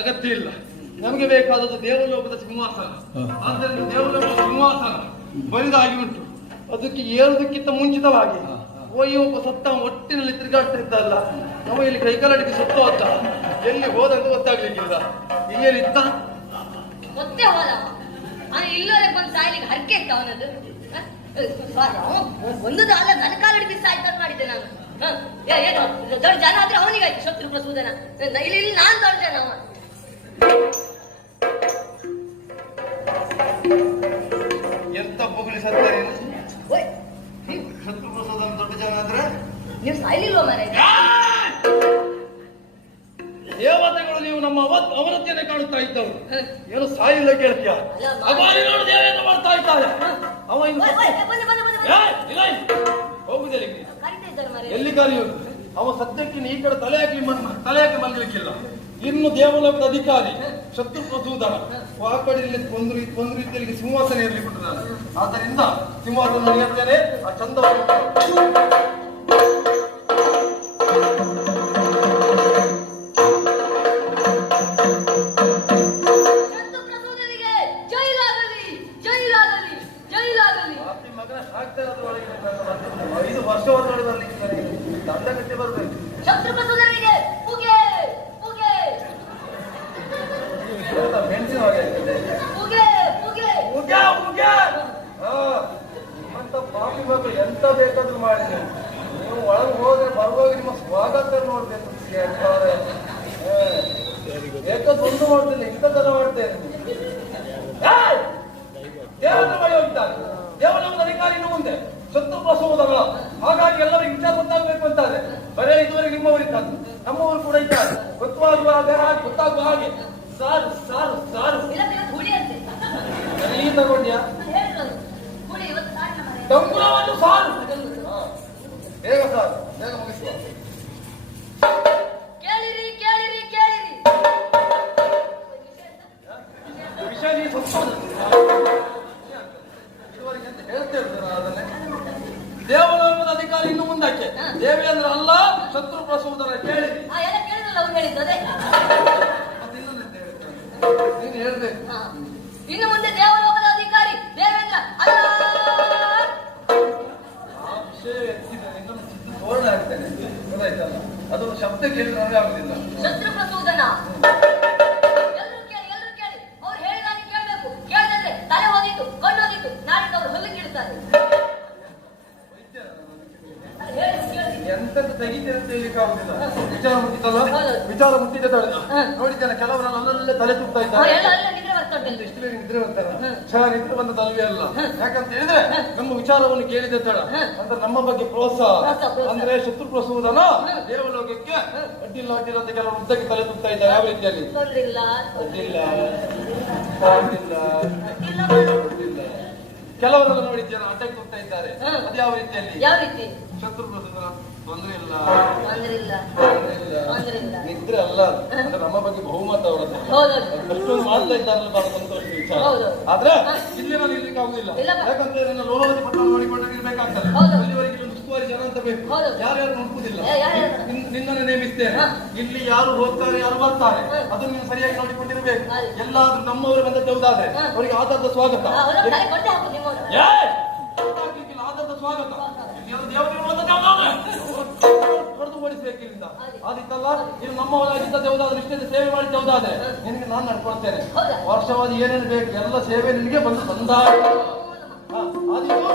ಅಗತ್ಯ ಇಲ್ಲ. ನಮಗೆ ಬೇಕಾದದ್ದು ದೇವಲೋಕದ ಸಿಂಹಾಸನ. ಆದ್ದರಿಂದ ದೇವಲೋಕದ ಸಿಂಹಾಸನ ಬರಿದಾಗಿ ಉಂಟು. ಅದಕ್ಕೆ ಏಳುದಕ್ಕಿಂತ ಮುಂಚಿತವಾಗಿ ಓಯ್ ಒಬ್ಬ ಸತ್ತ ಒಟ್ಟಿನಲ್ಲಿ ತಿರುಗಾಡ್ತಾ ಇದ್ದಲ್ಲ ನಾವು ಇಲ್ಲಿ ಕೈಕಾಲಡಿಗೆ ಸುತ್ತ ಅಂತ ಎಲ್ಲಿ ಹೋದಂತ ಗೊತ್ತಾಗ್ಲಿಕ್ಕಿಲ್ಲ. ಇಲ್ಲಿತ್ತ ಮತ್ತೆ ಹೋದ. ಇಲ್ಲವರೆಗೆ ಬಂದು ಸಾಯ್ಲಿಕ್ಕೆ ಹರಕೆ ಇತ್ತು ಅವನದು ಅವ ಒಂದು ಅಲ್ಲ ನನ್ನ ಕಾಲಡಿ ಬಿಸಿ ಆಯ್ತು ಅಂತ ಮಾಡಿದ್ದೆ ನಾನು. ಏನು? ದೊಡ್ಡ ಜನ ಆದ್ರೆ ಅವನಿಗಾಯ್ತು ಶತ್ರು ಪ್ರಸೂದನ. ಇಲ್ಲಿ ಇಲ್ಲಿ ನಾನ್ ದೊಡ್ಡ ಜನ ಅವ. ಎಂತ ಬೊಗಳಿ ಸತ್ತಾರೆ ಶತ್ರು ಪ್ರಸೂದನ ದೊಡ್ಡ ಜನ ಆದ್ರೆ? ನೀವು ಸಾಯ್ಲಿಲ್ವ ಮನೆ ಅವನತಿಯನ್ನೇ ಕಾಣುತ್ತಾ ಇದ್ದವರು ಏನು ಸಾಯಿಲ್ಲ ಕೇಳ್ತೀಯ? ಮಾಡ್ತಾ ಇದ್ದಾರೆ ಅವ ಎಲ್ಲಿ ಕರೆಯುವುದು ಅವ ಸದ್ಯಕ್ಕೆ ಈ ಕಡೆ ತಲೆ ಹಾಕಿ ತಲೆ ಹಾಕಿ ಮಲಗಲಿಕ್ಕಿಲ್ಲ. ಇನ್ನು ದೇವಲೋಕದ ಅಧಿಕಾರಿ ಶತ್ರು ಪ್ರಸೂದನ ಆ ಕಡೆ ಇಲ್ಲಿ ಒಂದು ರೀತಿ ಒಂದು ರೀತಿಯಲ್ಲಿ ಸಿಂಹಾಸನ ಇರಲಿ ಕೊಟ್ಟಿದ್ದಾರೆ ನಾನು ಆದ್ದರಿಂದ ಸಿಂಹಾಸನ ನಡೆಯುತ್ತೇನೆ ಆ ಚಂದವನ್ನು ಆಪ್ತಿ ವರ್ಷ ಸಾಕ್ತಾ ಇರೋದು ಒಳಗೆ ಇರ್ಬೇಕಲ್ಲ. ಐದು ವರ್ಷವರೆಗೆ ಬರ್ಲಿಕ್ಕೆ ದಂಡಗಟ್ಟೆ ಬರ್ಬೇಕು ಮೆಣಸಿನ ನಿಮ್ಮಂತ ಪಾಪಿ ಮಕ್ಕಳು ಎಂತ ಬೇಕಾದ್ರೂ ಮಾಡಿ ನೀವು. ಒಳಗೆ ಹೋದ್ರೆ ಬರುವಾಗ ನಿಮ್ಮ ಸ್ವಾಗತ ನೋಡ್ಬೇಕು ಒಂದು ಮಾಡ್ತೇನೆ, ಇಂಥದ್ದೆಲ್ಲ ಮಾಡ್ತೇನೆ! ದೇವರ ಬಳಿ ಹೋಗ್ತಾರೆ ದೇವಲೋಕದ ಅಧಿಕಾರಿ ಇನ್ನು ಮುಂದೆ ಸತ್ತು ಬಳಸುವುದಲ್ಲ ಹಾಗಾಗಿ ಎಲ್ಲರಿಗೂ ವಿಚಾರ ಗೊತ್ತಾಗಬೇಕು ಅಂತಾರೆ. ಬರೇ ಇದುವರೆಗೆ ನಿಮ್ಮವರಿದ್ದಾರೆ ನಮ್ಮವರು ಕೂಡ ಇದ್ದಾರೆ. ಗೊತ್ತಾಗುವ ಹಾಗೆ ಹಾಗೆ ಗೊತ್ತಾಗುವ ಹಾಗೆ. ಸಾರು ಸಾರು ಸಾರು. ನೀ ತಗೊಂಡ್ಯಾ? ಡಂಗುರವನ್ನು ಸಾರು. ಬೇಗ ಸಾರು ಬೇಗ ಮುಗಿಸುವ ಮುಂದಕ್ಕೆ ದೇವೇಂದ್ರ ಅಲ್ಲ ಶತ್ರು ಪ್ರಸೂದನ ಕೇಳಿ? ನೀನು ಹೇಳ್ಬೇಕು. ಇನ್ನು ಮುಂದೆ ದೇವಲೋಕದ ಅಧಿಕಾರಿ ದೇವೇಂದ್ರ ಅಲ್ಲ. ಆ ವಿಷಯ ಎತ್ತಿದ್ರೆ ಇನ್ನೊಂದು ಚಿಕ್ಕ ತೋರಣ ಆಗ್ತೇನೆ. ಗೊತ್ತಾಯ್ತಲ್ಲ? ಅದು ಶಬ್ದ ಕೇಳಿದ್ರೆ ಆಗುದಿಲ್ಲ. ಶತ್ರು ಪ್ರಸೂದನ ಎಂತದ್ದು ತೆಗಿತೀರ ಅಂತ ಹೇಳಿಕ್ಕೆ ಆಗುದಿಲ್ಲ ವಿಚಾರ ಮುಟ್ಟಿತಲ್ಲ. ವಿಚಾರ ಮುಟ್ಟಿದೆ ತಡ ಹ. ನೋಡಿದ್ದೇನೆ ಕೆಲವರೆಲ್ಲ ಅಲ್ಲಲ್ಲೇ ತಲೆ ತುಪ್ತಾ ಇದ್ದಾರೆ ಎಷ್ಟು ಬೇಗ ನಿದ್ರೆ ಬರ್ತಾರ ಛ ನಿದ್ರೆ ಬಂದ ತಲವೇ ಅಲ್ಲ ಯಾಕಂತ ಹೇಳಿದ್ರೆ ನಮ್ಮ ವಿಚಾರವನ್ನು ಕೇಳಿದೆ ತಡ ಅಂದ್ರೆ ನಮ್ಮ ಬಗ್ಗೆ ಪ್ರೋತ್ಸಾಹ. ಅಂದ್ರೆ ಶತ್ರು ಪ್ರಸೂದನ ದೇವಲೋಕಕ್ಕೆ ಅಡ್ಡಿಲ್ಲ ಅಡ್ಡಿಲ್ಲ ಅಂತ ಕೆಲವರು ಉದ್ದಕ್ಕೆ ತಲೆ ತುತ್ತಾ ಇದ್ದಾರೆ ಯಾವ ರೀತಿಯಲ್ಲಿ ಅಡ್ಡಿಲ್ಲ ಅಡ್ಡಿಲ್ಲ ಇಲ್ಲ ನೋಡಿ ಜನ ಅಟ್ಯಾಕ್ ಹೋಗ್ತಾ ಇದ್ದಾರೆ. ಅದು ಯಾವ ರೀತಿಯಲ್ಲಿ? ಯಾವ ರೀತಿ? ಶತ್ರು ತೊಂದರೆ ಇಲ್ಲ. ನಿದ್ರೆ ಅಲ್ಲ. ಅಂದ್ರೆ ನಮ್ಮ ಬಗ್ಗೆ ಬಹುಮತ ಅವರದ್ದು. ಅಷ್ಟೊಂದು ಮಾಡ್ತಾ ಇದ್ದಾರಲ್ಲ ಬಹಳ ಸಂತೋಷ ವಿಚಾರ. ಆದ್ರೆ ಇಲ್ಲಿ ನಾನು ಇರ್ಲಿಕ್ಕೆ ಆಗುದಿಲ್ಲ. ಯಾಕಂದ್ರೆ ನನ್ನ ಲೋಹವತಿ ಪಟ್ಟಣ ಮಾಡಿಕೊಂಡಾಗ ಇರ್ಬೇಕಾಗ್ತದೆ. ಬೇಕು. ಯಾರ್ಯಾರು ನೋಡ್ಕೋದಿಲ್ಲ ನಿನ್ನನ್ನು ನೇಮಿಸ್ತೇನೆ ಇಲ್ಲಿ ಯಾರು ಹೋಗ್ತಾರೆ ಯಾರು ಬರ್ತಾರೆ. ಅದನ್ನು ನೀವು ಸರಿಯಾಗಿ ನೋಡಿಕೊಂಡಿರಬೇಕು. ಎಲ್ಲಾದ್ರೂ ನಮ್ಮವರು ಬಂದದ್ದೌದಾದ್ರೆ ಹ. ಅವರಿಗೆ ಆಧಾರದ ಸ್ವಾಗತ! ಹಾಕ್ಲಿಕ್ಕಿಲ್ಲ, ಸ್ವಾಗತ. ಇಲ್ಲಿ ಹೊಡೆದು ಓಡಿಸ್ಬೇಕು ಇಲ್ಲಿಂದ ಆದಿತ್ತಲ್ಲ? ಇದು ನಮ್ಮವರಾಗಿದ್ದ ದೇವದಾದ್ರೆ ಇಷ್ಟೇ ಸೇವೆ ಮಾಡಿ ದೇವದಾದ್ರೆ ನಿನಗೆ ನಾನು ನಡ್ಕೊಳ್ತೇನೆ. ವರ್ಷವಾದ ಏನೇನು ಬೇಕು ಎಲ್ಲ ಸೇವೆ ನಿನಗೆ ಬಂದು ಬಂದ ಆದಿತ್ತು?